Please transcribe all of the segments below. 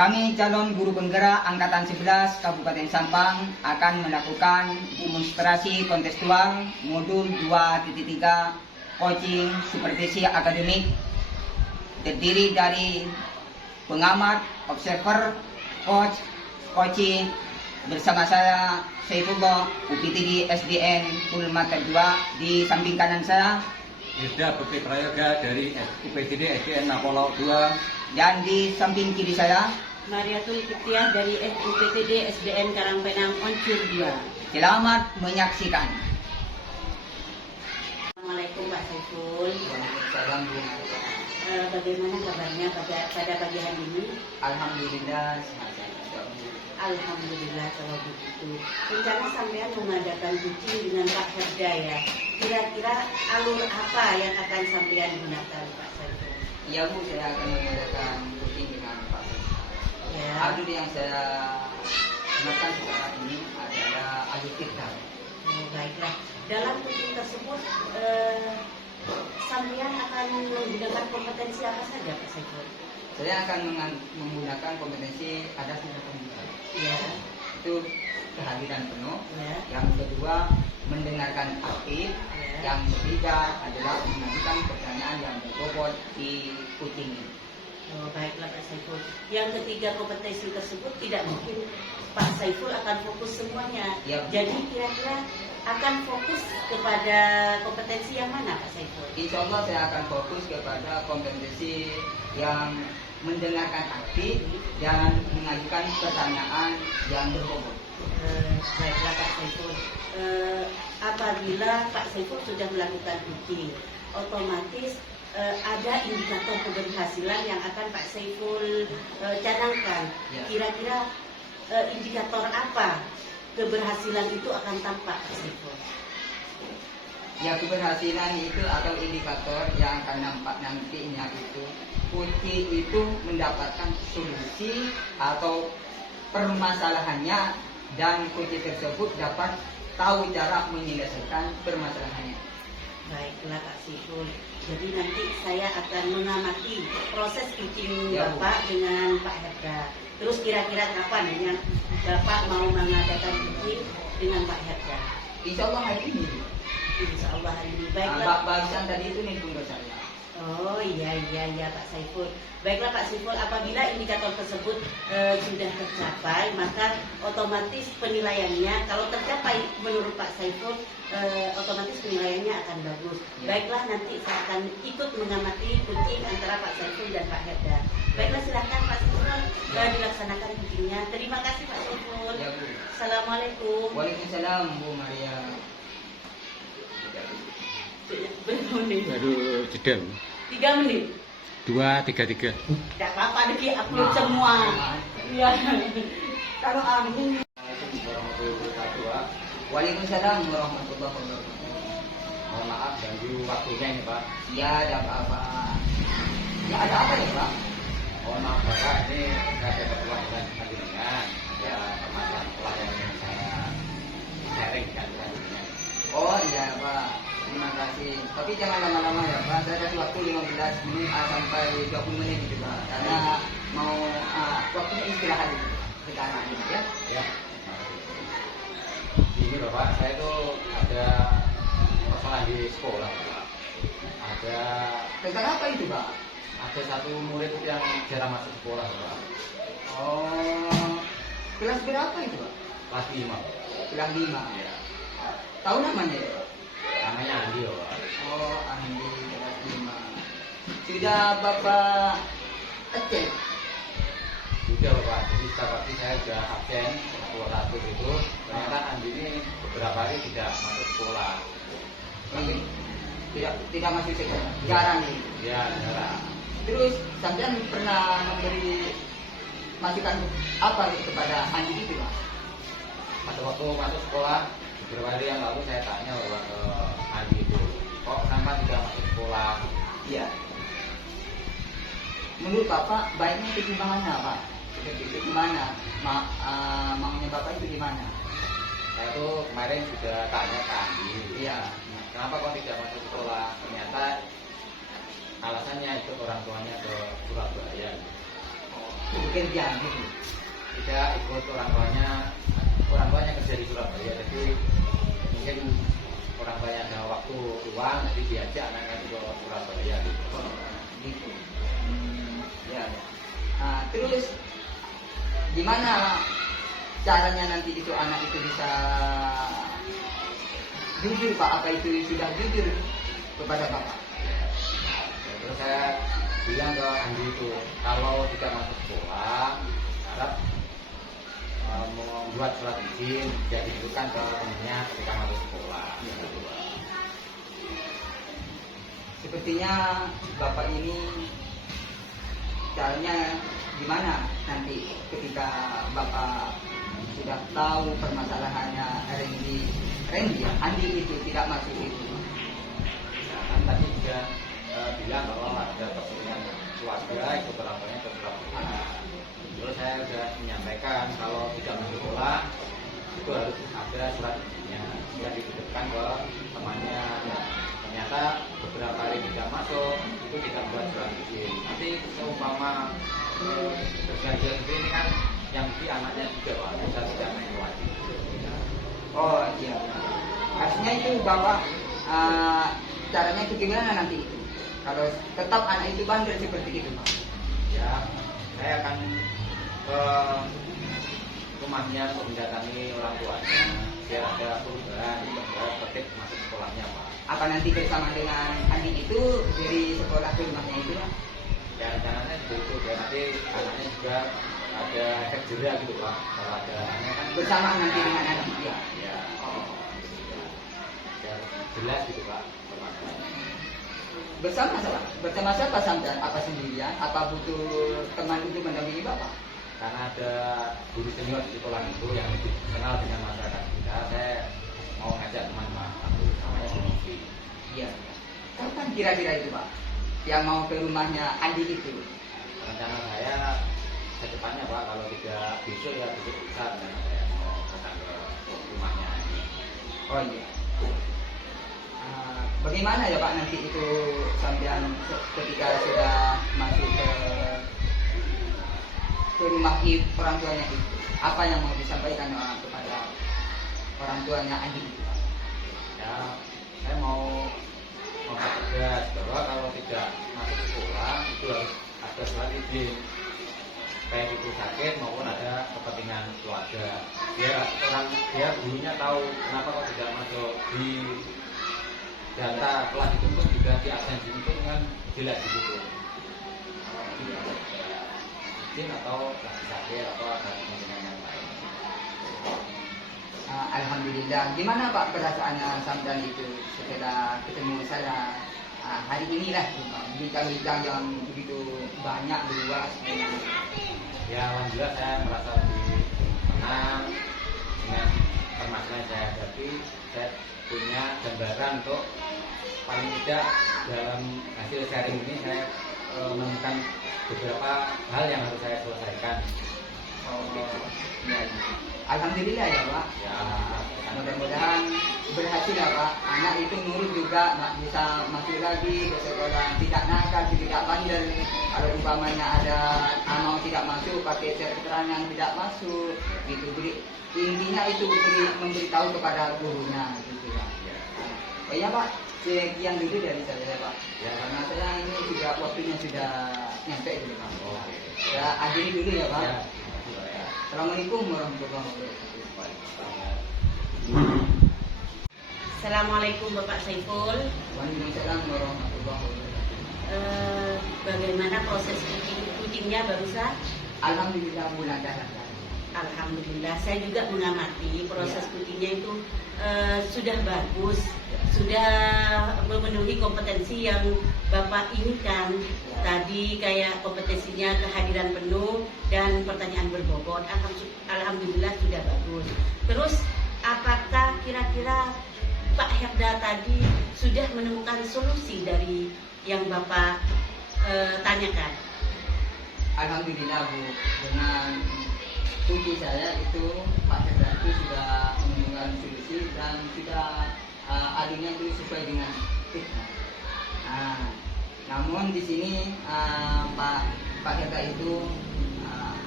Kami calon guru penggerak Angkatan 11 Kabupaten Sampang akan melakukan demonstrasi kontekstual modul 2.3 coaching supervisi akademik terdiri dari pengamat, observer, coach, coaching bersama saya Saifullah UPTD SDN Pulmater 2. Di samping kanan saya Yudha Bekti Prayoga dari UPTD SDN Napolo 2. Dan di samping kiri saya Mariatul Kiptiah dari UPTD SDN Karangpenang Oncur 2. Selamat menyaksikan. Assalamualaikum Pak Saiful. Waalaikumsalam. Bagaimana kabarnya pada pagi hari ini? Alhamdulillah sehat. Alhamdulillah kalau begitu. Rencana sampean mengadakan coaching dengan Pak Herda ya. Kira-kira alur apa yang akan sampean gunakan Pak Saiful? Iya Bu, saya akan mengadakan coaching dengan Pak. Ya. Alur yang saya gunakan sekarang ini adalah alur kita. Baiklah. Dalam coaching tersebut sampean akan menggunakan kompetensi apa saja Pak Saiful? Saya akan menggunakan kompetensi adat dan pembukaan. Ya. Itu kehadiran penuh. Ya. Yang kedua, mendengarkan aktif. Ya. Yang ketiga adalah mengajukan pertanyaan yang berbobot di coaching ini. Oh, baiklah Pak Saiful. Yang ketiga kompetensi tersebut tidak mungkin Pak Saiful akan fokus semuanya. Ya. Jadi kira-kira akan fokus kepada kompetensi yang mana Pak Saiful? Insya Allah saya akan fokus kepada kompetensi yang mendengarkan aktif dan mengajukan pertanyaan yang berbobot. Baiklah Pak Saiful. Apabila Pak Saiful sudah melakukan coaching, otomatis ada indikator keberhasilan yang akan Pak Saiful canangkan. Ya. Kira-kira indikator apa keberhasilan itu akan tampak Pak Saiful? Ya, keberhasilan itu atau indikator yang akan nampak nantinya itu coaching itu mendapatkan solusi atau permasalahannya dan coaching tersebut dapat tahu cara menyelesaikan permasalahannya. Baiklah Pak Saiful. Jadi nanti saya akan mengamati proses coaching Ya, Bapak dengan Pak Herda. Terus kira-kira kapan yang Bapak mau mengadakan coaching dengan Pak Herda? Insya Allah hari ini. Insya Allah hari ini. Baiklah. Barusan tadi itu nih tunggu saya. Oh iya Pak Saiful. Baiklah Pak Saiful, apabila indikator tersebut sudah tercapai, maka otomatis penilaiannya kalau tercapai menurut Pak Saiful, otomatis penilaiannya akan bagus. Ya. Baiklah, nanti saya akan ikut mengamati coaching antara Pak Saiful dan Pak Herda. Baiklah, silakan Pak Saiful dilaksanakan coachingnya. Terima kasih Pak Saiful. Ya, Bu. Assalamualaikum. Waalaikumsalam Bu Maria. Berapa menit? Baru jeda. 3 menit. 2.33. Tidak apa-apa, Deki upload semua. Iya. Kalau amin. Assalamualaikum warahmatullahi wabarakatuh. Waalaikumsalam warahmatullahi wabarakatuh. Mohon maaf ganggu waktunya ini Pak. Ya, ada apa-apa. Ya, ada apa ya Pak? Mohon maaf Bapak, ini saya ada keperluan dengan panjenengan. Ada permasalahan pelayanan yang saya sharing kan selanjutnya. Oh iya Pak, terima kasih. Tapi jangan lama-lama ya Pak. Saya kasih waktu 15 menit sampai 20 menit gitu Pak. Karena mau waktunya istirahat gitu sekarang ini ya. Ya. Ini Bapak, saya itu ada persoalan di sekolah Bapak. Tentang apa itu Pak? Ada satu murid yang jarang masuk sekolah Bapak. Oh, kelas berapa itu Pak? Kelas 5. Kelas 5 ya. Tahu namanya ya Pak? Namanya Andi Bapak. Oh, Andi kelas 5. Sudah Bapak cek? Sudah Bapak, jadi setiap pagi saya sudah absen satu itu. Ternyata Andi ini beberapa hari tidak masuk sekolah. Oke. Tidak masuk sekolah. Jarang nih. Ya, jarang. Terus sampean pernah memberi masukan apa kepada Andi itu Pak? Pada waktu masuk sekolah, beberapa hari yang lalu saya tanya bahwa ke Andi itu, kok kenapa tidak masuk sekolah? Iya. Menurut Bapak baiknya itu gimana Pak? Itu gimana? Maunya Bapak itu gimana? Saya tuh kemarin sudah tanya ke Andi, Iya. kenapa kok tidak masuk sekolah? Ternyata alasannya itu orang tuanya ke Surabaya. bekerja gitu. Tidak ikut orang tuanya kerja di Surabaya, jadi mungkin orang tuanya ada waktu luang, jadi diajak anaknya ke Surabaya gitu. Oh, gitu. Ya, ya. Nah, terus gimana caranya nanti itu anak itu bisa jujur Pak? Apa itu sudah jujur kepada Bapak? Terus saya bilang ke Andi itu, kalau tidak masuk sekolah, harap membuat surat izin, dia tunjukkan ke temannya ketika masuk sekolah. Sepertinya Bapak ini caranya gimana nanti ketika Bapak sudah tahu permasalahannya Andi itu tidak masuk itu. Kan tadi juga bilang bahwa ada kepentingan keluarga ikut orang tuanya ke Surabaya. Terus saya sudah menyampaikan kalau tidak masuk sekolah itu harus ada surat izinnya, yang dititipkan ke temannya. Ternyata beberapa kali tidak masuk itu tidak buat surat izin. Nanti seumpama perjanjian ini kan yang di anaknya juga Pak, bisa tidak main wajib. Oh iya. Artinya itu Bapak caranya itu gimana nanti itu? Kalau tetap anak itu bandel seperti itu Pak? Ya, saya akan ke rumahnya untuk mendatangi orang tuanya biar ada perubahan, tertib masuk sekolahnya Pak. Apa nanti bersama dengan Andi itu dari sekolah ke rumahnya itu Pak? Ya rencananya seperti itu, biar nanti anaknya juga ada efek jerah gitu Pak. Kalau ada anaknya kan Bersama nanti dengan Andi ya? ya, Oh. biar jelas gitu Pak permasalahannya. Bersama siapa sampai? Apa sendirian? Apa butuh teman untuk mendampingi Bapak? Karena ada guru senior di sekolah itu yang lebih kenal dengan masyarakat kita, saya mau ngajak teman aku namanya Bu Novi. Iya. Kapan kira-kira itu Pak? Yang mau ke rumahnya Andi itu? Rencana saya secepatnya Pak, kalau tidak besok ya besok lusa, saya mau datang ke rumahnya ini. Oh iya. Bagaimana ya Pak nanti itu sampean ketika sudah masuk ke rumah orang tuanya itu? Apa yang mau disampaikan kepada orang tuanya Andi itu Pak? Ya, saya mau tegas bahwa kalau tidak masuk sekolah itu harus ada surat izin, baik itu sakit maupun ada kepentingan keluarga. Biar gurunya tahu kenapa kok tidak masuk di data kelas itu pun juga di absensi itu kan jelas di situ. Tidak ada izin atau lagi sakit atau ada kepentingan yang lain. Alhamdulillah. Gimana Pak perasaannya sampean itu setelah ketemu saya hari inilah bincang-bincang yang begitu banyak luas? Ya alhamdulillah saya merasa lebih tenang dengan permasalahan yang saya hadapi. Saya punya gambaran untuk paling tidak dalam hasil sharing ini saya menemukan beberapa hal yang harus saya selesaikan. Ya. Alhamdulillah ya Pak. Ya, Mudah-mudahan berhasil ya Pak. Anak itu nurut juga, bisa masuk lagi ke sekolah, tidak nakal, tidak bandel. Kalau umpamanya ada mau tidak masuk, pakai surat keterangan tidak masuk, gitu. Intinya itu memberitahu kepada gurunya, gitu ya. Oh iya Pak, sekian dulu dari saya ya Pak. Ya. Karena saya ini juga waktunya sudah nyampe dulu Pak. Oke. Ya akhiri dulu ya Pak. Ya. Assalamualaikum warahmatullahi wabarakatuh. Assalamualaikum Bapak Saiful. Waalaikumsalam warahmatullahi wabarakatuh. Bagaimana proses kucingnya barusan? Alhamdulillah bulan dah. Alhamdulillah, saya juga mengamati proses kucingnya itu sudah bagus, sudah memenuhi kompetensi yang Bapak inginkan. Tadi kayak kompetensinya kehadiran penuh dan pertanyaan berbobot. Alhamdulillah sudah bagus. Terus apakah kira-kira Pak Herda tadi sudah menemukan solusi dari yang Bapak tanyakan? Alhamdulillah Bu, dengan kunci saya itu Pak Herda itu sudah menemukan solusi dan sudah adanya itu sesuai dengan fitnah. Namun di sini Pak Herda itu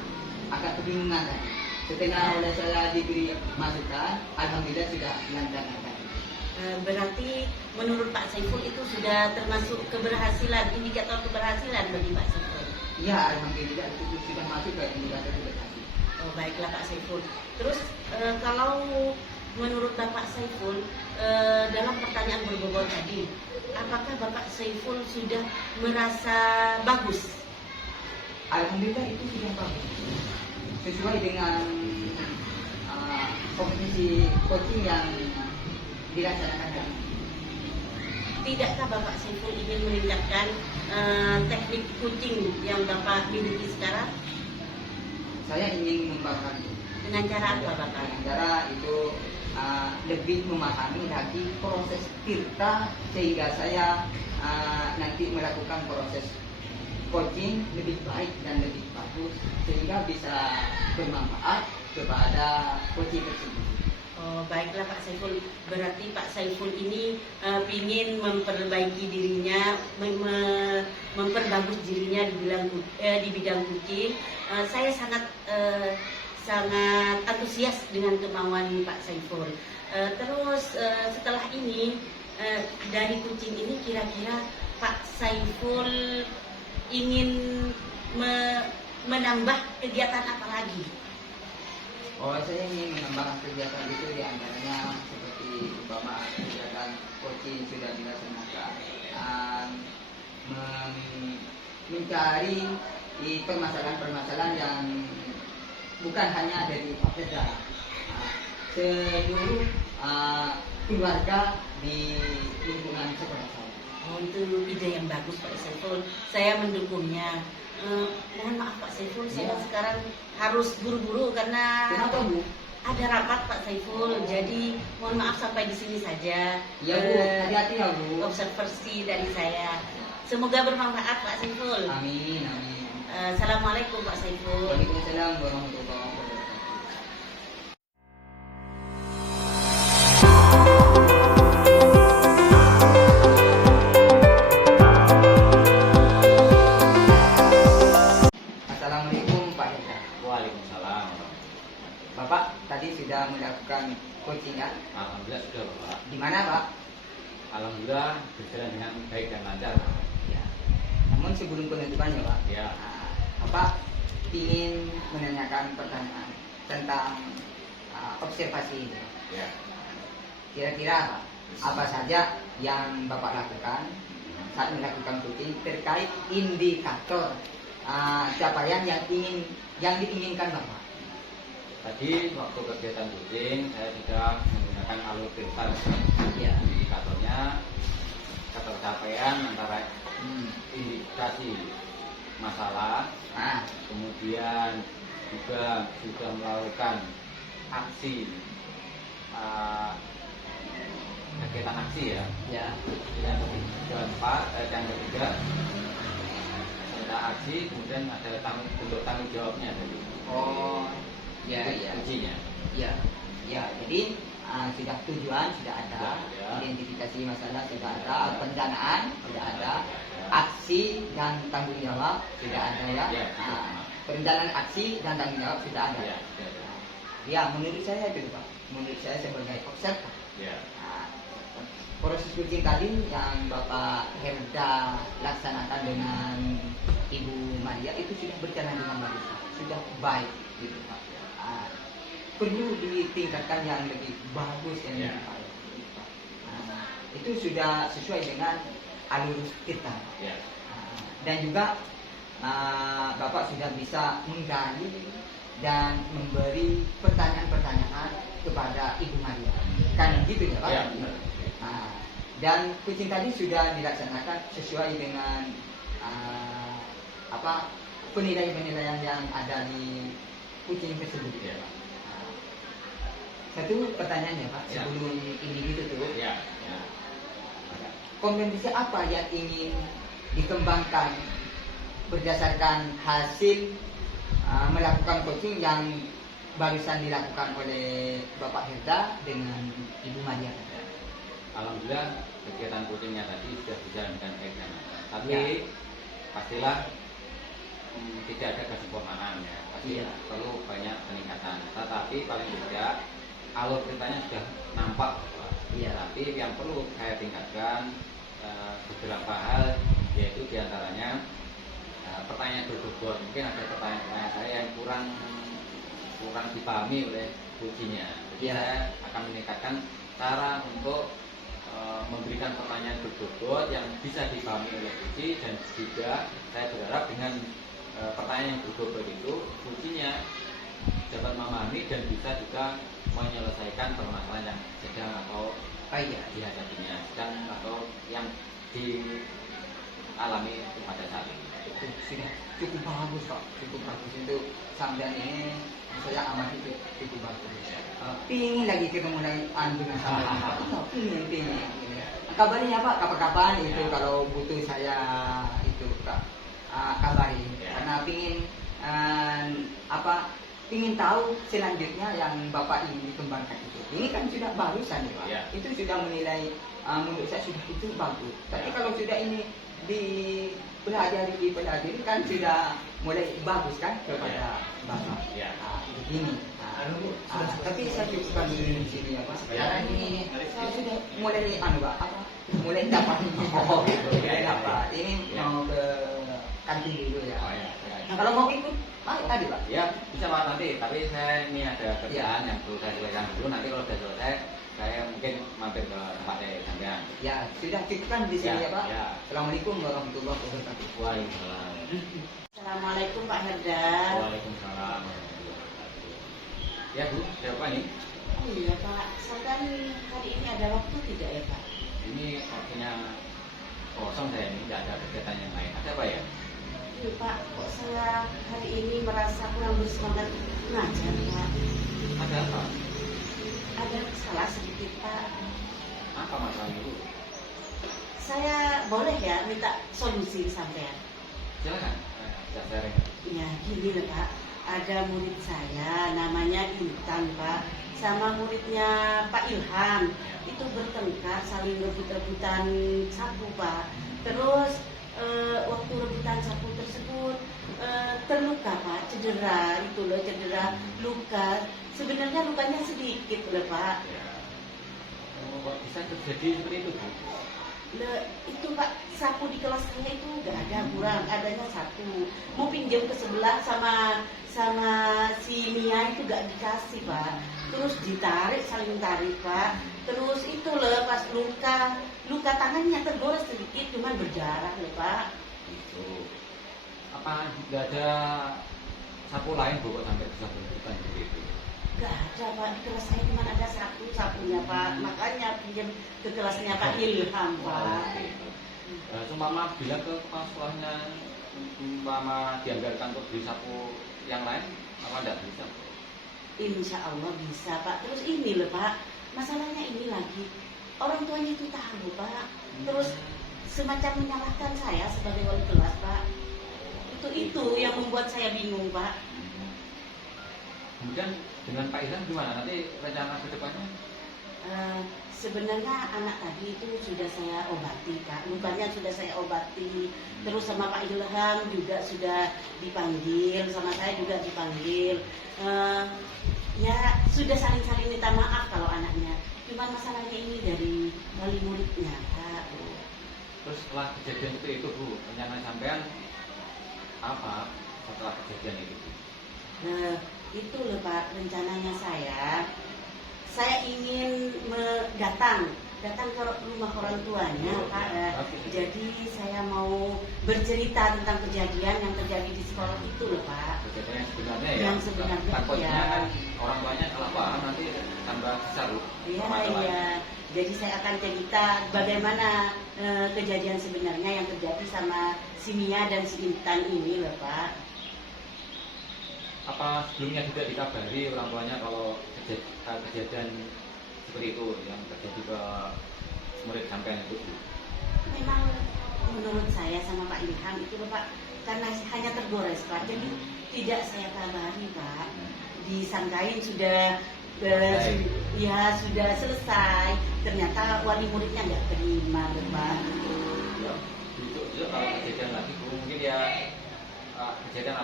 agak kebingungan tadi. Setelah oleh saya diberi masukan, alhamdulillah sudah lancar tadi. Berarti menurut Pak Saiful itu sudah termasuk keberhasilan, indikator keberhasilan bagi Pak Saiful. Ya, alhamdulillah itu sudah masuk ke indikator keberhasilan. Oh, baiklah Pak Saiful. Terus kalau menurut Bapak Saiful dalam pertanyaan berbobot tadi, apakah Bapak Saiful sudah merasa bagus? Alhamdulillah itu sudah bagus. Sesuai dengan kompetisi coaching yang dilaksanakan. Tidakkah Bapak Saiful ingin meningkatkan teknik coaching yang Bapak miliki sekarang? Saya ingin mengembangkan Dengan cara apa Bapak? dengan cara itu lebih memahami lagi proses tirta sehingga saya nanti melakukan proses coaching lebih baik dan lebih bagus sehingga bisa bermanfaat kepada coaching tersebut. Oh, baiklah Pak Saiful. Berarti Pak Saiful ini ingin memperbaiki dirinya, memperbagus dirinya di bidang coaching. Saya sangat antusias dengan kemauan Pak Saiful. Terus setelah ini dari coaching ini kira-kira Pak Saiful ingin menambah kegiatan apa lagi? Oh, saya ingin mengembangkan kegiatan itu diantaranya seperti umpama kegiatan coaching sudah dilaksanakan, mencari permasalahan-permasalahan yang bukan hanya dari pekerja, seluruh keluarga di lingkungan sekolah saya. Oh, itu ide yang bagus Pak Saiful. Saya mendukungnya. Mohon maaf Pak Saiful, saya sekarang harus buru-buru karena Kenapa Bu? ada rapat Pak Saiful. Jadi mohon maaf sampai di sini saja. Ya Bu, hati-hati ya Bu. Observasi dari saya. Semoga bermanfaat Pak Saiful. Amin, amin. Assalamualaikum Pak Saiful. Waalaikumsalam warahmatullahi wabarakatuh. Assalamualaikum Pak Hendra. Waalaikumsalam. Bapak tadi sudah melakukan coaching ya? Alhamdulillah sudah Bapak. Di mana Pak? Alhamdulillah berjalan dengan baik dan lancar. Ya. Namun sebelum penutupannya Pak, Ya. Bapak ingin menanyakan pertanyaan tentang observasi ini. Ya. Kira-kira apa saja yang Bapak lakukan saat melakukan coaching terkait indikator capaian yang diinginkan Bapak? Tadi waktu kegiatan coaching saya sudah menggunakan alur filter. Ya. Indikatornya ketercapaian antara indikasi masalah, kemudian juga sudah melakukan aksi kegiatan aksi ya. Ya. Yang ketiga ada aksi, kemudian ada bentuk tanggung jawabnya tadi. Oh, ya, ya. Ujinya. Ya, ya. Jadi sudah tujuan sudah ada, Ya. identifikasi masalah sudah ada, pendanaan sudah ada, aksi dan tanggung jawab sudah ada ya. Ya. Perencanaan aksi dan tanggung jawab sudah ada. Ya. Ya, menurut saya itu Pak. Menurut saya sebagai observer. Ya. Proses coaching tadi yang Bapak Herda laksanakan dengan Ibu Maria itu sudah berjalan dengan bagus, Pak. Sudah baik gitu Pak. Perlu ditingkatkan yang lebih bagus dan lebih baik. Gitu, Pak. Itu sudah sesuai dengan alur kita. Ya. Dan juga Bapak sudah bisa menggali dan memberi pertanyaan-pertanyaan kepada Ibu Maria. Kan gitu ya Pak? Ya, benar. Dan coaching tadi sudah dilaksanakan sesuai dengan penilaian-penilaian yang ada di coaching tersebut ya Pak. Satu pertanyaannya Pak, Ya. sebelum ini ditutup, Ya. Ya. kompetisi apa yang ingin dikembangkan berdasarkan hasil melakukan coaching yang barusan dilakukan oleh Bapak Herda dengan Ibu Maria? Alhamdulillah kegiatan coachingnya tadi sudah berjalan dengan baik dan lancar. Tapi Ya. pastilah tidak ada kesempurnaan ya, pasti Iya. perlu banyak peningkatan. Tetapi paling tidak alur ceritanya sudah nampak, Pak. Iya. Tapi yang perlu saya tingkatkan beberapa hal, yaitu diantaranya pertanyaan berbobot. Mungkin ada pertanyaan saya yang kurang dipahami oleh kuncinya. Jadi Iya. saya akan meningkatkan cara untuk memberikan pertanyaan berbobot yang bisa dipahami oleh kunci, dan juga saya berharap dengan pertanyaan yang berbobot itu kuncinya dapat memahami dan bisa juga menyelesaikan permasalahan yang sedang atau Iya. dihadapinya, sedang atau yang dialami pada saat ini. Itu sudah cukup bagus Pak, cukup bagus itu sampean ini saya amati itu cukup bagus. Pingin lagi ketemu lagi dengan sampean Pak. Pingin. Kabarnya Pak, kapan-kapan itu Ya. kalau butuh saya itu Kak, kabari. Ya. Karena pingin pingin tahu selanjutnya yang Bapak ingin dikembangkan itu. Ini kan sudah barusan ya Pak. Ya. Itu sudah menilai menurut saya sudah itu bagus. Tapi Ya. kalau sudah ini dipelajari kan sudah mulai bagus kan kepada Bapak. Ya. Begini. Tapi saya cukupkan dulu di sini ya Pak. Sekarang ini saya sudah mulai mulai dapat mulai dapat. Ini mau ke kantin dulu ya. Oh, ya. Nah, kalau mau ikut, tadi Pak. Ya, bisa Pak nanti, tapi saya ini ada kerjaan yang perlu saya selesaikan dulu. Nanti kalau sudah selesai, saya mungkin mampir ke tempat sampean. Ya, sudah cukupkan di sini ya, Pak. Ya. Assalamualaikum warahmatullahi wabarakatuh. Waalaikumsalam. Assalamualaikum Pak Herdan. Waalaikumsalam warahmatullahi wabarakatuh. Ya Bu, siapa nih? Oh iya Pak, sampai hari ini ada waktu tidak ya Pak? Ini waktunya kosong saya ini, tidak ada kegiatan yang lain. Ada apa ya? Iya Pak, kok saya hari ini merasa kurang bersemangat ngajar Pak. Ada apa? Ada salah sedikit Pak. Apa masalahnya Bu? Saya boleh ya minta solusi sampean? Silakan. Bisa sharing. Ya gini lah Pak, ada murid saya namanya Intan Pak, sama muridnya Pak Ilham. Itu bertengkar, saling rebut-rebutan sapu Pak. Terus waktu rebutan sapu tersebut terluka Pak, cedera itu loh, cedera luka. Sebenarnya lukanya sedikit loh Pak. Ya. Oh, kok bisa terjadi seperti itu Bu? Itu Pak, sapu di kelas saya itu nggak ada, kurang, adanya satu. Mau pinjam ke sebelah sama si Mia itu nggak dikasih Pak. Terus ditarik, saling tarik Pak. Terus itu loh pas luka tangannya tergores sedikit, cuman berdarah loh Pak. Itu. Apa nggak ada sapu lain Bu kok sampai bisa berhubungan seperti itu? Nggak ada Pak, di kelas saya cuma ada satu sapunya Pak. Makanya pinjam ke kelasnya Pak Ilham Pak. Seumpama bilang ke kepala sekolahnya, umpama dianggarkan untuk beli sapu yang lain, apa enggak bisa? Insya Allah bisa Pak. Terus ini loh Pak, masalahnya ini lagi, orang tuanya itu tahu Pak. Terus semacam menyalahkan saya sebagai wali kelas Pak. Itu yang membuat saya bingung Pak. Kemudian dengan Pak Ilham gimana? Nanti rencana ke depannya? Sebenarnya anak tadi itu sudah saya obati Pak, lukanya sudah saya obati. Terus sama Pak Ilham juga sudah dipanggil, sama saya juga dipanggil. Ya sudah saling-saling minta maaf kalau anaknya. Cuman masalahnya ini dari wali muridnya Pak. Terus setelah kejadian itu Bu, rencana sampean apa setelah kejadian itu Bu? Itu loh Pak, rencananya saya ingin datang ke rumah orang tuanya Pak. Jadi saya mau bercerita tentang kejadian yang terjadi di sekolah itu loh Pak. Kejadian yang sebenarnya ya? Yang sebenarnya, takutnya ya. kan orang tuanya salah paham, nanti tambah besar Bu. Iya, masalah. iya. Jadi saya akan cerita bagaimana kejadian sebenarnya yang terjadi sama si Mia dan si Intan ini loh Pak. Apa sebelumnya tidak dikabari orang tuanya kalau kejadian seperti itu yang terjadi ke murid sampean itu Bu? Memang menurut saya sama Pak Ilham itu loh Pak, karena hanya tergores Pak, jadi tidak saya kabari Pak. Disangkain sudah sudah selesai, ternyata wali muridnya nggak terima loh Pak. Ya, besok kalau kejadian lagi Bu, mungkin ya kejadian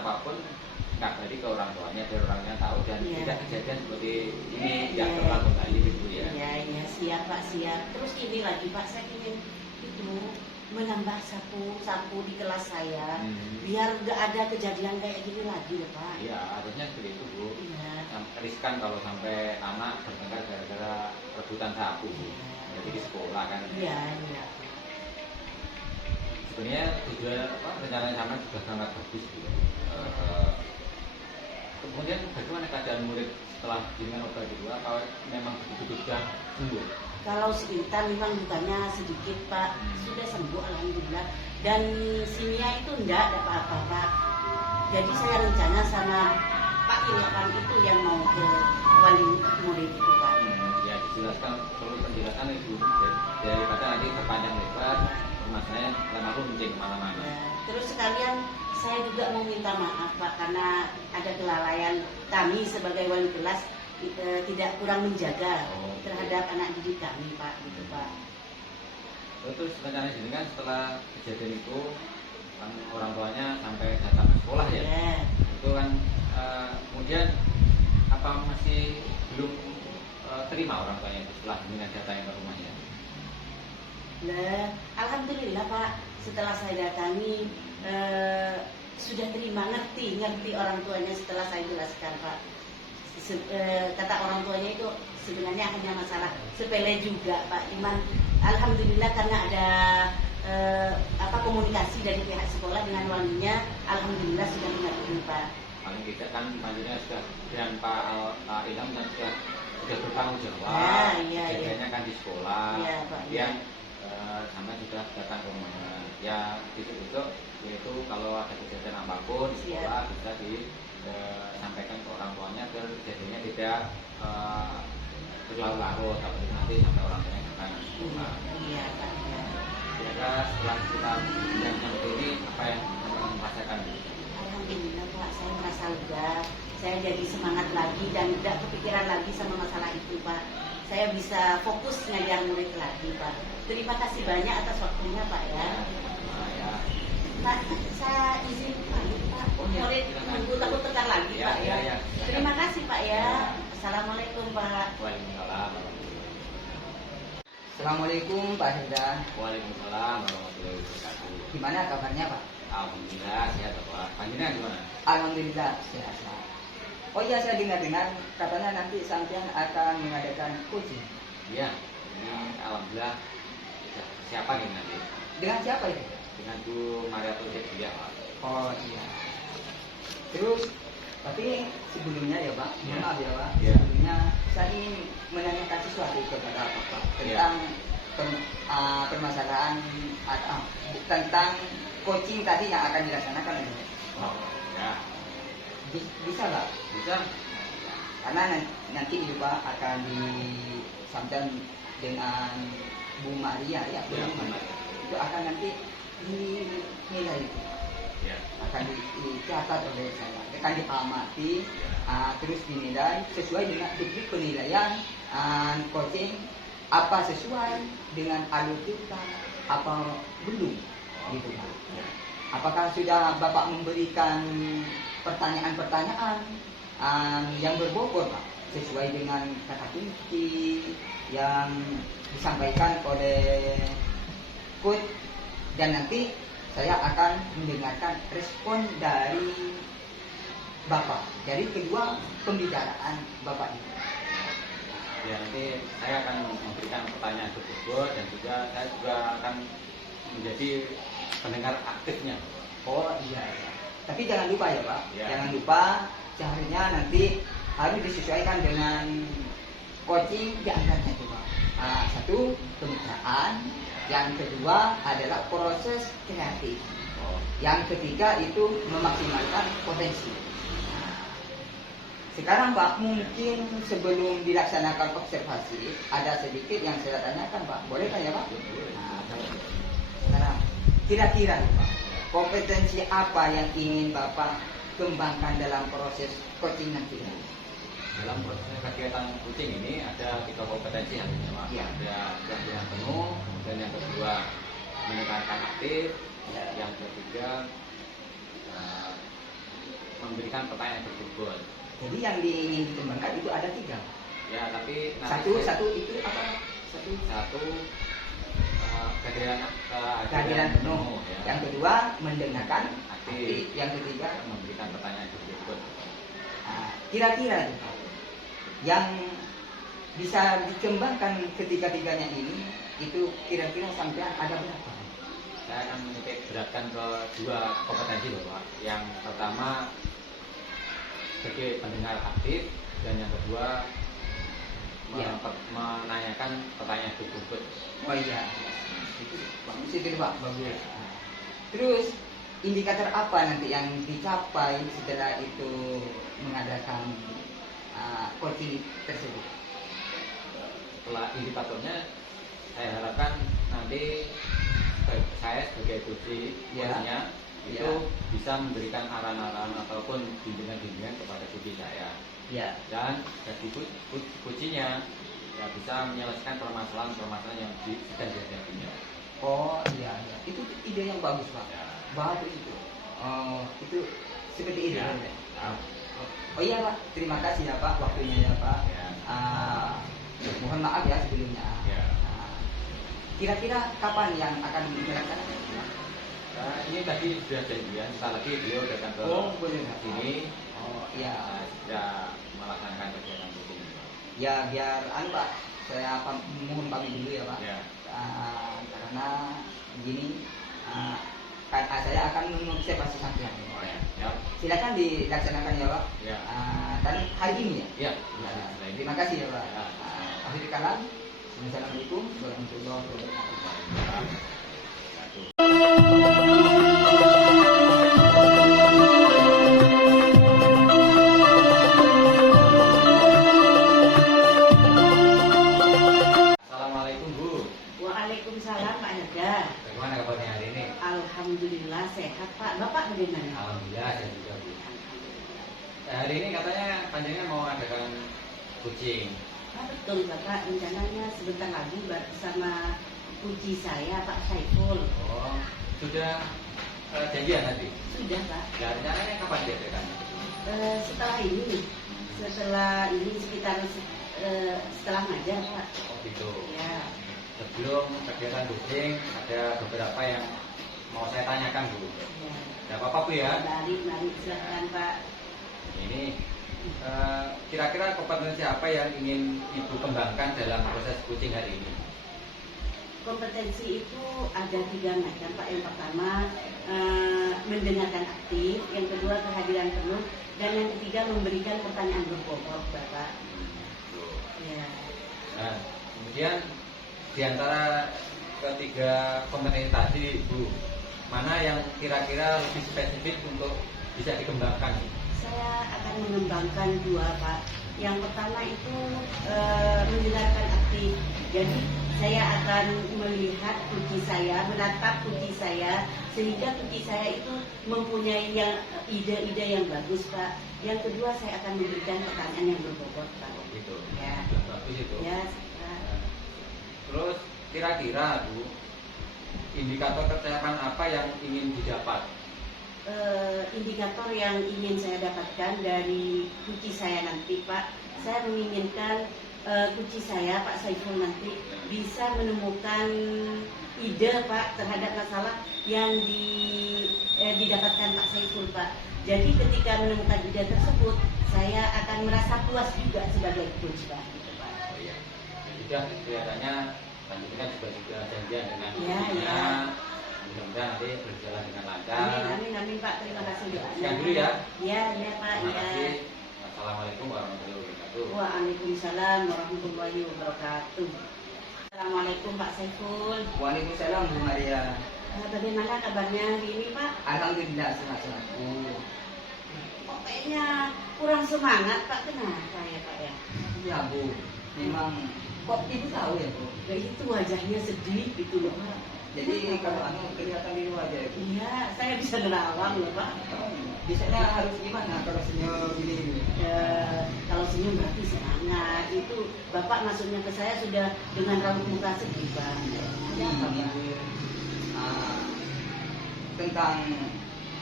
apapun ngabari ke orang tuanya biar orangnya tahu dan Iya. tidak kejadian seperti ini Iya. yang terulang kembali gitu ya. Ya, ya, siap Pak, siap. Terus ini lagi Pak, saya ingin itu menambah sapu di kelas saya, biar gak ada kejadian kayak gini lagi ya Pak. Iya, harusnya seperti itu Bu. Iya. Riskan kalau sampai anak bertengkar gara-gara rebutan sapu Bu. Jadi di sekolah kan. Iya, iya. Sebenarnya tujuan rencana sama sudah sangat bagus Bu. Kemudian bagaimana keadaan murid setelah dengan obat kedua? Kalau memang begitu sudah sembuh? Kalau sebentar memang lukanya sedikit Pak, sudah sembuh alhamdulillah. Dan simia itu enggak ada apa-apa Pak. Jadi saya rencana sama Pak Irfan itu yang mau ke wali murid itu Pak. Ya dijelaskan, perlu penjelasan itu daripada nanti terpanjang lebar, masalahnya lama runcing kemana-mana. Ya, terus sekalian saya juga mau minta maaf Pak karena ada kelalaian kami sebagai wali kelas tidak kurang menjaga terhadap anak didik kami Pak, gitu Pak. Terus rencana sini kan setelah kejadian itu kan orang tuanya sampai datang ke sekolah ya. Ya. Itu kan kemudian apa masih belum terima orang tuanya itu setelah dengan datang ke rumahnya? Nah, alhamdulillah Pak, setelah saya datangi sudah terima, ngerti orang tuanya setelah saya jelaskan Pak. Kata orang tuanya itu sebenarnya hanya masalah sepele juga Pak Iman. Alhamdulillah karena ada komunikasi dari pihak sekolah dengan walinya, alhamdulillah sudah mengerti Pak. Paling tidak kan maksudnya sudah dan Pak Ilham kan sudah bertanggung jawab. Iya. Kejadiannya kan di sekolah. Iya Pak. Kemudian sama sudah datang ke rumahnya. Ya besok yaitu kalau ada kejadian apapun di sekolah bisa disampaikan ke orang tuanya agar kejadiannya tidak berlarut-larut tapi nanti sampai orang tuanya datang ke sekolah. Iya Pak. Ya. Kira-kira setelah kita yang ini apa yang teman merasakan? Alhamdulillah Pak, saya merasa lega. Saya jadi semangat lagi dan tidak kepikiran lagi sama masalah itu Pak. Saya bisa fokus ngajar murid lagi Pak. Terima kasih banyak atas waktunya Pak ya. Pak, saya izin pamit Pak. Murid nunggu takut tekan lagi Pak ya. Terima kasih Pak ya. Assalamualaikum Pak. Waalaikumsalam. Assalamualaikum Pak Hendra. Waalaikumsalam warahmatullahi wabarakatuh. Gimana kabarnya Pak? Alhamdulillah sehat Pak. Panjenengan gimana? Alhamdulillah sehat. Oh iya, saya dengar katanya nanti sampean akan mengadakan coaching. Iya. Ini alhamdulillah sudah persiapan ini nanti. Dengan siapa itu? Dengan Bu Mariatul Hidayah Pak. Oh iya. Terus tapi sebelumnya ya Pak, Ya. maaf ya Pak. Ya. Sebelumnya saya ingin menanyakan sesuatu kepada Bapak tentang permasalahan tentang coaching tadi yang akan dilaksanakan. Oh, ya. Bisa nggak? Bisa. Karena nanti itu Pak akan disampaikan dengan Bu Maria ya, Bu Ya, Maria. Itu akan nanti dinilai, Ya. akan dicatat oleh saya, akan diamati, terus dinilai sesuai dengan titik penilaian coaching, apa sesuai dengan alur kita, apa belum, gitu Pak. Ya. Apakah sudah Bapak memberikan pertanyaan-pertanyaan yang berbobot Pak, sesuai dengan kata kunci yang disampaikan oleh coach, dan nanti saya akan mendengarkan respon dari Bapak dari kedua pembicaraan Bapak ini. Ya, nanti saya akan memberikan pertanyaan tersebut dan juga saya juga akan menjadi pendengar aktifnya. Oh iya, iya. Tapi jangan lupa ya Pak, Ya. jangan lupa caranya nanti harus disesuaikan dengan coaching di antaranya itu Pak. Satu, kemitraan. Yang kedua adalah proses kreatif. Yang ketiga itu memaksimalkan potensi. Sekarang Pak, mungkin sebelum dilaksanakan observasi ada sedikit yang saya tanyakan Pak. Boleh kan ya Pak? Sekarang kira-kira Pak, kompetensi apa yang ingin Bapak kembangkan dalam proses coaching nanti? Dalam proses kegiatan coaching ini ada 3 kompetensi yang Pak. Ya. Ada pelatihan penuh, kemudian yang kedua menekankan aktif, Ya. yang ketiga memberikan pertanyaan berbobot. Jadi yang ingin dikembangkan itu ada 3. Ya, tapi Satu itu apa? Satu Kehadiran penuh. ya. Yang kedua mendengarkan Aktif. aktif. Yang ketiga Memberikan pertanyaan berbobot. kira-kira itu, Pak, yang bisa dikembangkan ketiga-tiganya ini itu kira-kira sampai ada berapa? Saya akan menitik beratkan ke 2 kompetensi Bapak. Yang pertama sebagai pendengar aktif, dan yang kedua Ya. menanyakan pertanyaan berbobot. Oh iya, itu bagus itu Pak, bagus. Terus indikator apa nanti yang dicapai setelah itu mengadakan coaching tersebut? Setelah indikatornya, saya harapkan nanti saya sebagai coachnya itu bisa memberikan arahan-arahan ataupun bimbingan-bimbingan kepada coach saya. Ya. Dan jadi coachnya ya bisa menyelesaikan permasalahan-permasalahan yang sedang dihadapinya. Oh iya, iya. Itu ide yang bagus Pak. Ya. Bagus itu. Itu seperti itu. Ya. Kan? Ya. Oh iya Pak, terima kasih ya Pak waktunya ya Pak. Ya. Mohon maaf ya sebelumnya. Ya. Kira-kira kapan yang akan dilaksanakan? Nah, ini tadi sudah janjian, setelah lagi beliau datang ke boleh. sini. Oh iya. Sudah melaksanakan kegiatan coaching. Ya biar Pak, saya mohon pamit dulu ya Pak. Ya. Karena begini, saya akan mengobservasi sampean. Oh ya. Ya. Silakan dilaksanakan ya Pak. Ya. Dan hari ini ya. Ya. Terima kasih ya Pak. Ya. Akhir kalam. Assalamualaikum warahmatullahi wabarakatuh. Assalamualaikum Bu. Waalaikumsalam Pak Heda. Bagaimana kabarnya hari ini? Alhamdulillah sehat Pak. Bapak bagaimana? Alhamdulillah saya juga Bu. Hari ini katanya panjenengan mau adakan coaching. Betul Bapak, rencananya sebentar lagi bersama uji saya Pak Saiful. Oh, sudah janjian tadi? Sudah Pak. Ya, rencananya kapan diadakan? Setelah ini sekitar setelah ngajar Pak. Oh gitu. Ya. Sebelum kegiatan coaching ada beberapa yang mau saya tanyakan Bu. Ya. Tidak apa-apa Bu ya? Mari silakan Pak. Ini kira-kira kompetensi apa yang ingin Ibu kembangkan dalam proses coaching hari ini? Kompetensi itu ada 3 macam Pak. Yang pertama mendengarkan aktif, yang kedua kehadiran penuh, dan yang ketiga memberikan pertanyaan berbobot Bapak. Ya. Nah, kemudian di antara ketiga kompetensi tadi Ibu, mana yang kira-kira lebih spesifik untuk bisa dikembangkan? Saya akan mengembangkan 2 Pak. Yang pertama itu mendengarkan aktif. Jadi saya akan melihat kunci saya, menatap kunci saya, sehingga kunci saya itu mempunyai ide-ide yang bagus Pak. Yang kedua saya akan memberikan pertanyaan yang berbobot Pak. Gitu. Ya. Bagus itu. Ya. Terus kira-kira Bu, indikator kecakapan apa yang ingin didapat? Indikator yang ingin saya dapatkan dari kunci saya nanti Pak, saya menginginkan kunci saya Pak Saiful nanti bisa menemukan ide Pak terhadap masalah yang didapatkan Pak Saiful Pak. Jadi ketika menemukan ide tersebut, saya akan merasa puas juga sebagai coach Pak. Gitu, Pak. Oh iya. Sudah kelihatannya panjenengan juga janjian dengan Ya, coachingnya. ya. Mudah-mudahan nanti berjalan dengan lancar. Amin Pak, terima kasih doanya. Sekian dulu ya. Ya Pak, Terima ya. kasih. Assalamualaikum warahmatullahi wabarakatuh. Waalaikumsalam warahmatullahi wabarakatuh. Assalamualaikum Pak Saiful. Waalaikumsalam Bu Maria. Bagaimana kabarnya hari ini Pak? Alhamdulillah sehat-sehat. Kok kayaknya kurang semangat Pak, kenapa ya Pak ya? Iya Bu, memang kok Ibu tahu ya Bu? Ya itu wajahnya sedih gitu loh Pak. Jadi kalau kelihatan di wajah itu, Iya, saya bisa nerawang loh Pak. biasanya harus gimana kalau senyum gini? Kalau senyum berarti semangat. Itu Bapak maksudnya ke saya sudah dengan raut muka sedih Pak. Ada apa Pak? Tentang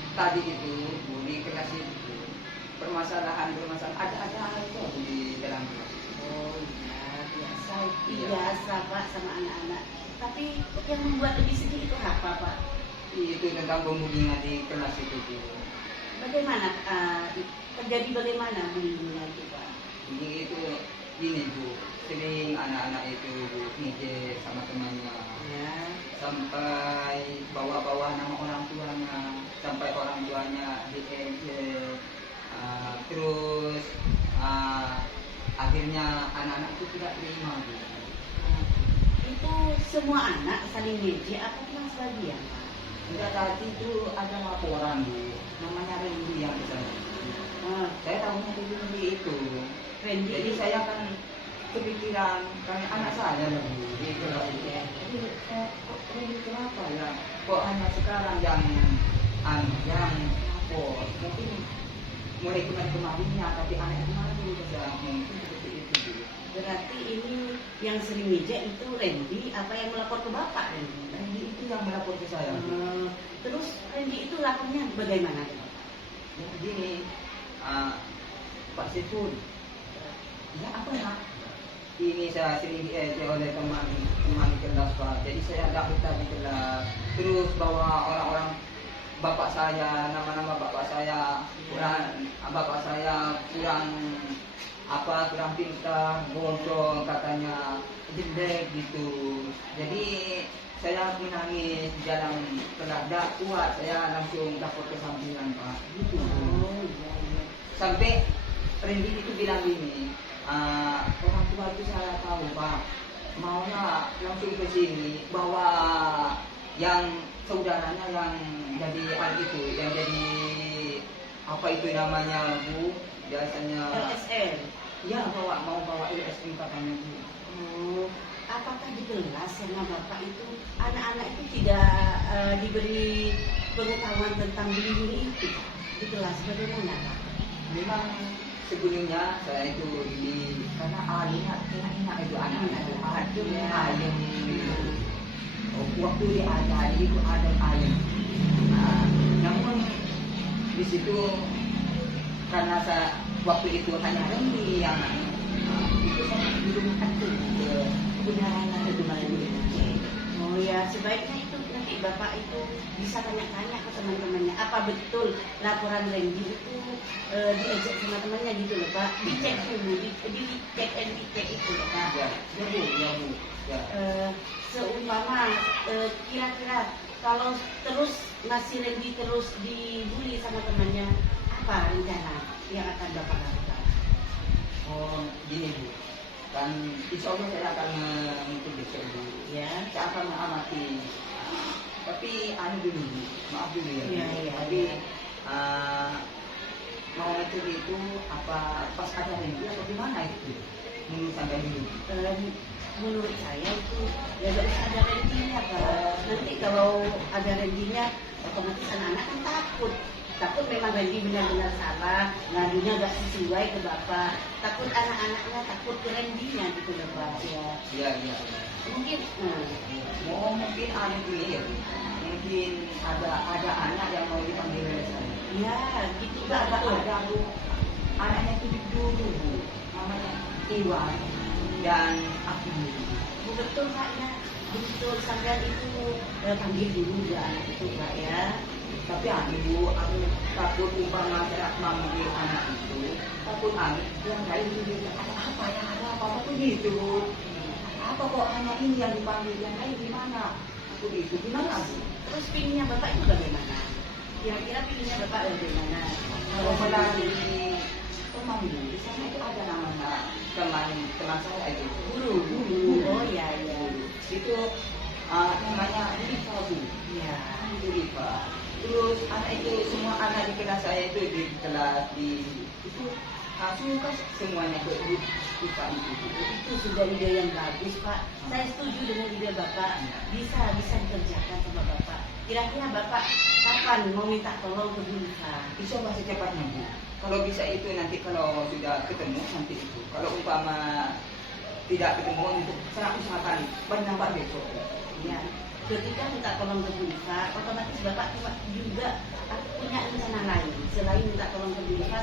tadi itu Bu, di kelas itu permasalahan ada itu Bu, di dalam kelas. Oh iya, biasa, Iya. biasa Pak sama anak-anak. Tapi yang membuat lebih sedih itu apa Pak? Itu tentang pembulian di kelas itu Bu. Bagaimana terjadi bagaimana bullyingnya itu Pak? Ini itu gini Bu, sering anak-anak itu Bu ngejek sama temannya, Ya. sampai bawa-bawa nama orang tuanya, sampai orang tuanya diejek. Terus akhirnya anak-anak itu tidak terima Bu. Itu semua anak saling ngejek apa cuma sebagian Pak? Enggak, tadi itu ada laporan Bu, namanya Randy yang kesana. Saya tahunya di Randy itu. Randy. Jadi saya kan kepikiran karena anak saya lah Bu, di kelas itu. Jadi kok Randy kenapa ya? Kok hanya sekarang yang lapor? Mungkin mulai kemarin-kemarinnya, tapi anak kemarin dulu saya mungkin seperti itu Bu. Berarti ini yang sering ngejek itu Randy apa yang melapor ke Bapak Randy? Randy itu yang melapor ke saya Bu. Terus Randy itu lapornya bagaimana Pak? Ya begini, Pak Sifun, ya apa ya? Ini saya sering diejek oleh teman kelas Pak. Jadi saya daftar di kelas, terus bawa orang-orang bapak saya, nama-nama bapak saya kurang kurang pintar, bodoh katanya, jelek gitu. Jadi saya menangis di dalam kelas, tidak kuat, saya langsung lapor ke sampingan Pak. Gitu. Oh iya iya. Sampai Randy itu bilang gini, orang tua itu saya tahu Pak, maunya langsung ke sini bawa yang saudaranya yang jadi itu, yang jadi apa itu namanya Bu, biasanya LSM. ya mau bawa LSM katanya Bu. Oh, apakah di kelas sama Bapak itu anak-anak itu tidak diberi pengetahuan tentang bullying itu Pak? Di kelas bagaimana Pak? Memang sebelumnya saya itu karena enak itu anak-anak itu ayam gitu. Waktu diajari itu ada ayam. Namun di situ karena saya waktu itu hanya Randy yang itu saya belum atur kebenaran itu malah. Oh ya, sebaiknya itu nanti Bapak itu bisa tanya-tanya ke teman-temannya. Apa betul laporan Randy itu diejek sama temannya gitu loh Pak? Dicek dulu, dicek and dicek itu loh Pak. Ya Bu. Ya. Seumpama kira-kira kalau terus masih Randy terus dibully sama temannya, apa rencana yang akan Bapak lakukan? Oh gini Bu, kan insya Allah saya akan mengikuti besok Bu. Ya. Saya akan mengamati. Tapi dulu Bu, maaf dulu ya. Iya. Tapi mau itu apa pas ada Randy atau gimana itu? Menurut sampai dulu. Menurut saya itu ya gak usah ada Randy-nya Pak. Nanti kalau ada Randy-nya otomatis anak-anak kan takut memang Randy benar-benar salah, ngadunya gak sesuai ke Bapak, takut anak-anaknya takut ke Randy-nya gitu loh Pak. Ya Iya. mungkin Mungkin ini ya Bu. Mungkin ada anak yang mau dipanggil oleh saya. ya gitu Pak. Ada Bu. Anaknya itu dulu Bu. Namanya Iwan dan aku. Betul Pak ya. Betul sampean itu panggil dulu ya anak itu Pak ya. Tapi Bu, aku takut umpama saya memanggil anak itu, takut yang lain juga ada apa tuh gitu. Apa kok hanya ini yang dipanggil, yang lain gimana? Aku itu gimana Bu? Terus pilihnya Bapak itu bagaimana? Kira-kira pilihnya Bapak bagaimana? Kalau melalui teman Bu, di sana itu ada namanya teman saya itu Guru. Oh iya. Itu namanya Rifa Bu. Ya. Itu Rifa. Terus anak itu semua anak di kelas saya itu di kelas itu suka semuanya ke Rifa itu. Itu sudah ide yang bagus Pak. Saya setuju dengan ide Bapak. Bisa dikerjakan sama Bapak. Kira-kira Bapak kapan mau minta tolong ke Bu Rifa? Bisa masih cepatnya Bu. Kalau bisa itu nanti kalau sudah ketemu nanti itu. Kalau umpama tidak ketemu untuk saya usahakan pendapat besok. Ya. Ketika minta tolong ke Bu Rifa, otomatis Bapak juga punya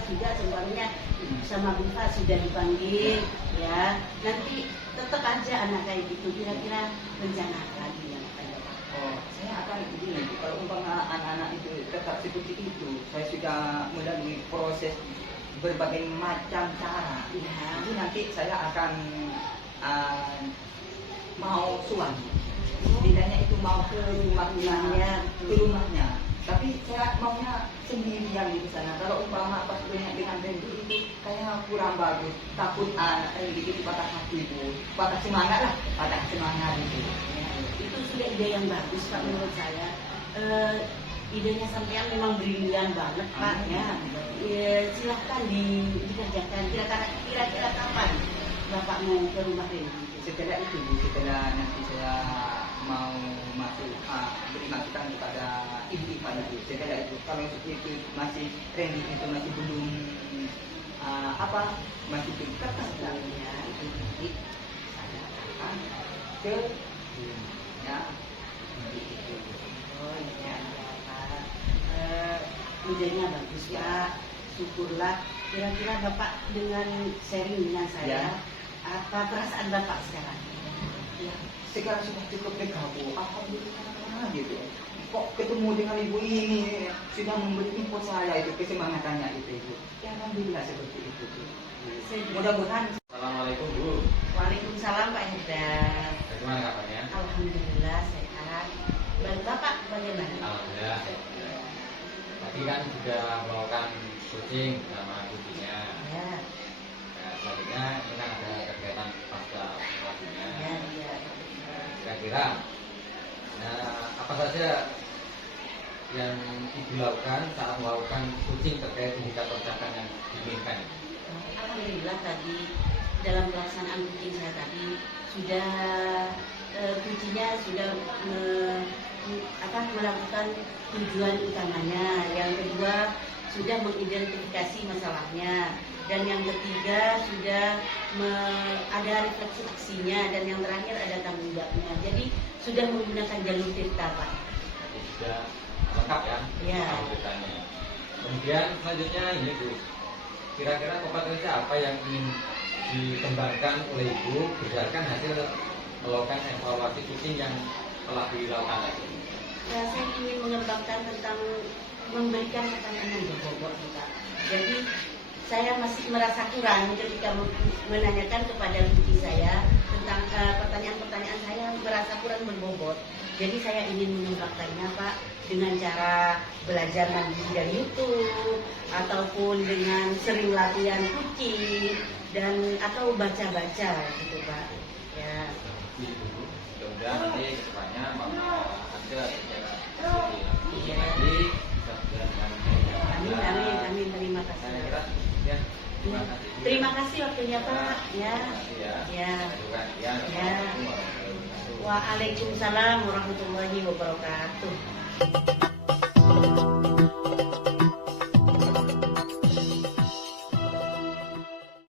juga semuanya sama Biva sudah dipanggil ya. Nanti tetap aja anak kayak gitu. Kira-kira rencana apa lagi yang akan Bapak? Oh, saya akan begini, kalau umpama anak-anak itu tetap seperti itu, saya sudah melalui proses berbagai macam cara. Ya. Jadi nanti saya akan mau suami. Bedanya itu mau ke rumahnya, Ya, ke rumahnya. Tapi saya maunya sendirian di sana. Kalau umpama pas banyak dengan Randy itu kayak kurang bagus. Takut anak Randy itu patah hati bu, patah semangat lah, patah semangat itu. Ya. Itu sudah ide yang bagus Pak menurut saya. Idenya sampean memang brilian banget Pak ya. Silahkan dikerjakan. Kira-kira kapan Bapak mau ke rumah Randy? Setelah itu, setelah nanti saya mau masuk beri masukan kepada ibu Ipa itu. Setelah itu, kalau itu masih Randy itu masih belum masih tingkat ya itu nanti saya akan ke ya. Oh iya Pak. Idenya bagus Pak. Syukurlah. Kira-kira Bapak dengan sharing dengan saya, apa perasaan Bapak sekarang? Ya, sekarang sudah cukup bergabung. Alhamdulillah gitu. Kok ketemu dengan ibu ini sudah memberi info saya itu kesemangatannya itu ibu. Ya alhamdulillah seperti itu. Mudah-mudahan. Assalamualaikum Bu. Waalaikumsalam Pak Hidar. Bagaimana kabarnya? Alhamdulillah sehat. Dan Bapak bagaimana? Alhamdulillah. Tadi kan sudah melakukan coaching sama kuncinya. Ya, Nah, selanjutnya ini kan ada kegiatan pasca operasinya. ya. Kira-kira apa saja yang Ibu lakukan saat melakukan coaching terkait indikator capaian yang diinginkan? Alhamdulillah tadi dalam pelaksanaan coaching saya tadi sudah kuncinya sudah melakukan tujuan utamanya. Yang kedua sudah mengidentifikasi masalahnya, dan yang ketiga sudah ada refleksi aksinya, dan yang terakhir ada tanggung jawabnya. Jadi sudah menggunakan jalur cerita Pak. Jadi sudah lengkap ya? Ya. Ceritanya. Kemudian selanjutnya ini Bu, kira-kira kompetensi apa yang ingin dikembangkan oleh Ibu berdasarkan hasil melakukan evaluasi coaching yang telah dilakukan tadi? Ya, saya ingin mengembangkan tentang memberikan pertanyaan yang berbobot Pak. Jadi saya masih merasa kurang ketika menanyakan kepada kunci saya tentang pertanyaan-pertanyaan saya merasa kurang berbobot. Jadi saya ingin mengembangkannya Pak dengan cara belajar mandiri dari YouTube ataupun dengan sering latihan kucing dan atau baca-baca gitu Pak. Ya. Mudah-mudahan nanti kedepannya ada secara lagi bisa berjalan dengan baik. Amin. Terima kasih. Saya kira ya. Terima kasih. Terima kasih waktunya Pak. Ya. Ya. Ya. Waalaikumsalam warahmatullahi wabarakatuh.